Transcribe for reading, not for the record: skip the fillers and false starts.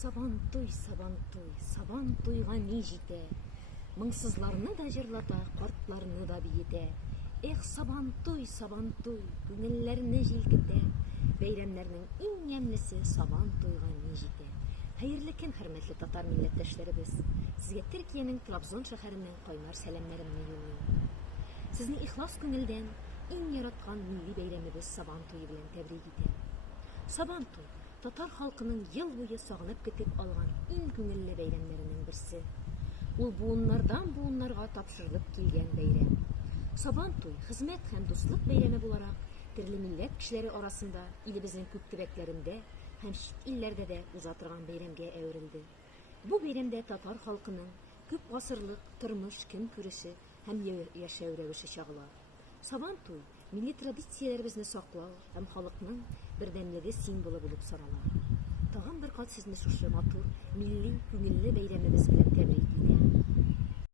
Сабантуй, сабан туйга не жите. Моңсызларны да җырлата, картларны да биетә. Эх, сабантуй, күңелләрне җилкетә. Бәйрәмнәрнең иң ямьлесе сабан туйга не жите. Хәерле көн, хөрмәтле татар милләттәшләребез. Сезгә Төркиянең Трабзон шәһәреннән кайнар сәламнәремне юллыйм. Сезне ихлас күңелдән иң яраткан милли бәйрәмебез сабан туйы белән тәбрик итәм. Сабан туй татар халкының ел буе сагынып көтеп алган иң күңелле бәйрәмнәренең берсе. Ул буыннардан буыннарга тапшырылып килгән бәйрәм. Сабан туй хезмәт һәм дуслык бәйрәме буларак төрле милләт кешеләре арасында илебезнең күп төбәкләрендә һәм чит илләрдә дә уза торган бәйрәмгә әверелде. Бу бәйрәмдә татар халкының күп гасырлык тормыш, көнкүреше һәм яшәү рәвеше чагыла. Сабан туй милли традицияләребезне саклау һәм халыкның бердәмлеге символы булып сарала. Тагын бер кат сезне шушы матур, милли, күңелле бәйрәмебез белән